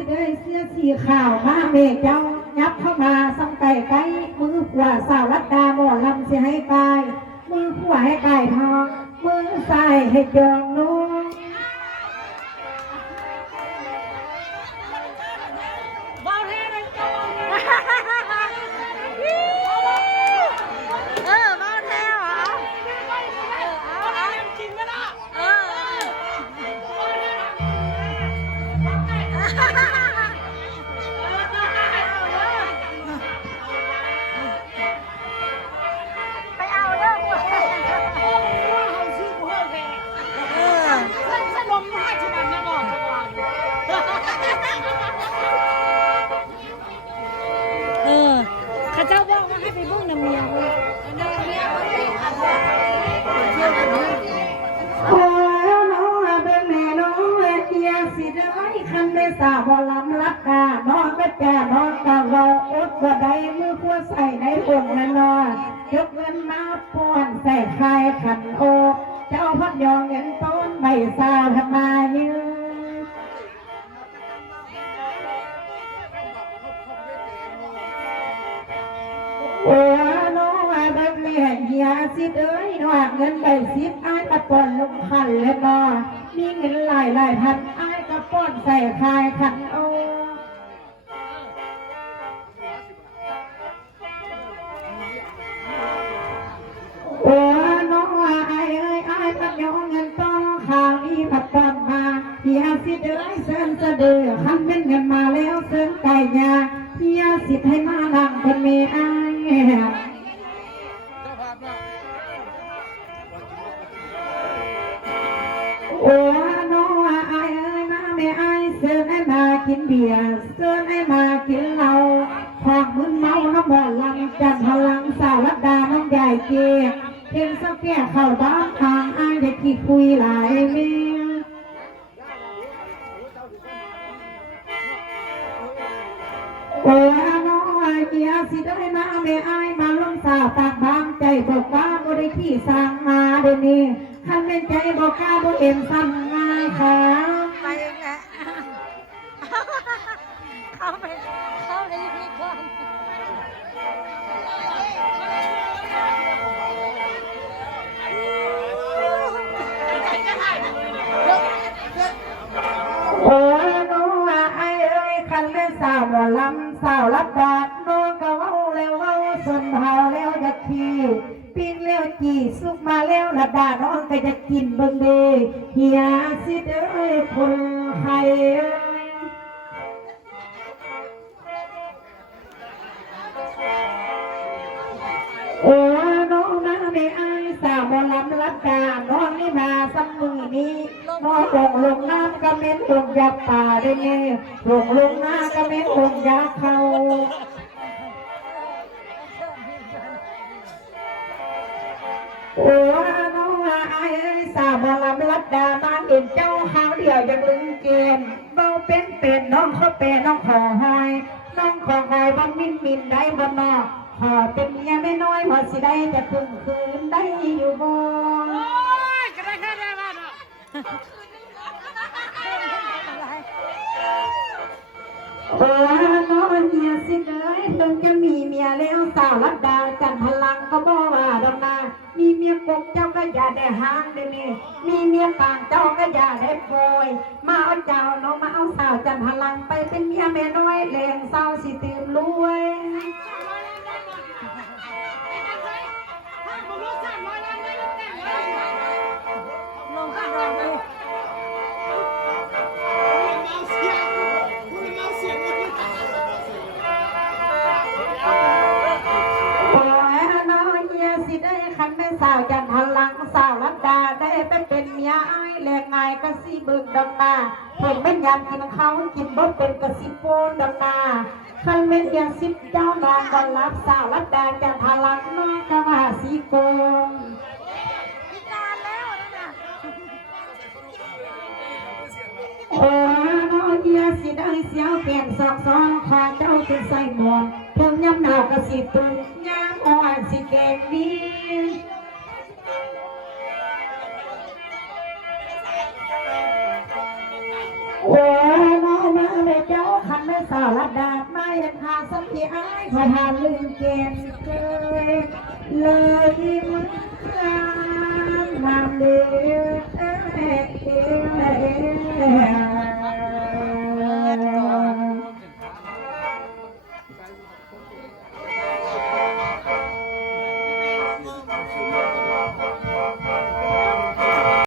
สิเอ้ยเสียสีข่าวมาเมฆเจ้ายับเข้ามาสังไก่ไก่มือขวาสาวรัดดาหมอลำเสียให้กายมือขวาให้กายทองมือซ้ายให้จองนุ่งข้าเจ้าบอกว่าให้ไปบุ้งน้ำเมียเลยโอ้น้องเป็นแม่น้องเกียสิได้คันได้สาวลำรักกาน้องก็แก่น้องก็รออดก็ได้มือขั้วใส่ในองค์นั่นนอยกเงินมาป้อนใส่คายขันโอเจ้าพัดยองเงินต้นใบสาวทำมายืนโอ้น้องเป็นแม่เกียสิเอ้ยหวานเงินใบ10อ้ายตะปอนลงขันเลยนอมีเงินหลายพันอ้ายตะปอนใส่คายขันโอโอ้น้องไอ้เอ้ยไอ้พัดยองเงินต้องข้างนี้พัดตอนมาเฮียสิเอ้ยเส้นจะเดือคันเป็นเงินมาแล้วเส้นไก่ยาเฮียสิให้มาลังคนมีไอ้โอ้น้องไอ้เอ้ยมาไม่ไอ้เส้นไอ้มากินเบียร์เส้นไอ้มากินเหล้าของมึนเมาน้ำบ่อลังจันพลังสาวรัดดาน้องใหญ่เกียเห็นสักแก่เข้าบ้านทางอ้ายเด็กที่คุยหลายเมียโอ้น้องไอ้เกียสิได้มาไม่อ้ายมาลงสาวต่างบางใจบอกว่าบ่ได้ขี้สร้างมาเดี๋ยวนี้คันเป็นใจบอกกล้าบ่เอ็มซ้ำง่ายค่ะไปเองแหละเข้าไปนี่ก่อนโอ้น้องไอ้เอ้ยคันเล่นสาวหมอลำสาวรับบาดน้องก็เว้าแล้วเว้าสนเผาแล้วจะขี่ปิ้งแล้วจีสุกมาแล้วระดาน้องก็จะกินเบิ่งเดเฮียสิเอ้ยคนไทยโอ้น้องนะไม่อายสาวหมอลำรัดดาน้องนี่มาซ้ำมือนี้น้องลงน้ำก็เม็นลงยาป่าได้เน่ลงน้ำก็เม็นลงยาเขาโอ้น้องไอ้สาวหมอลำรัดดามาเห็นเจ้าข้าวเดียวยังลืมเกณฑ์เบาเป็นน้องเขาเป็นน้องขอหอยน้องขอหอยบ้านมินได้บ้านนอกขอเป็นเมียไม่น้อยพอสิได้จะพึ่งคืนได้อยู่บ่ก็ได้แค่ได้บ้านโอ้น้องเมียสิเลยเพิ่งจะมีเมียแล้วสาวรัดดาจันพลังก็บอกว่าดำนามีเมียกบเจ้าก็อย่าได้ห้างเดี๋ยวนี้มีเมียต่างเจ้าก็อย่าได้ปล่อยมาเอาเจ้าน้องมาเอาสาวจันพลังไปเป็นเมียแม่น้อยแรงเศร้าสิตื่นรวยลงข้างรองเลยคันแม่สาวจันทลังสาวรัดดาได้ไปเป็นเมียอ้ายแหลกง่ายก็สิบึกดำนาเห็นเป็นยามกินเขากินบ่เป็นกระสิโปนดำนาคันเป็นยาสิบเจ้านางก็รับสาวรัดดาจันทลังน้อยก็มาสีโกงพิการแล้วนะโอ้น้อยยาสิได้เสียวแก่นสอกซ้อนขอเจ้าเป็นใส่หมอนเพิ่งย้ำหนาวก็สิตุนย้ำอ่อนสิแกงดีโอ้น้องมาเลยเจ้า สาวรัดดาไม่ยังหาสักทีไอ้พอทานลืมเกณฑ์เคยเลยมึงงามเดือ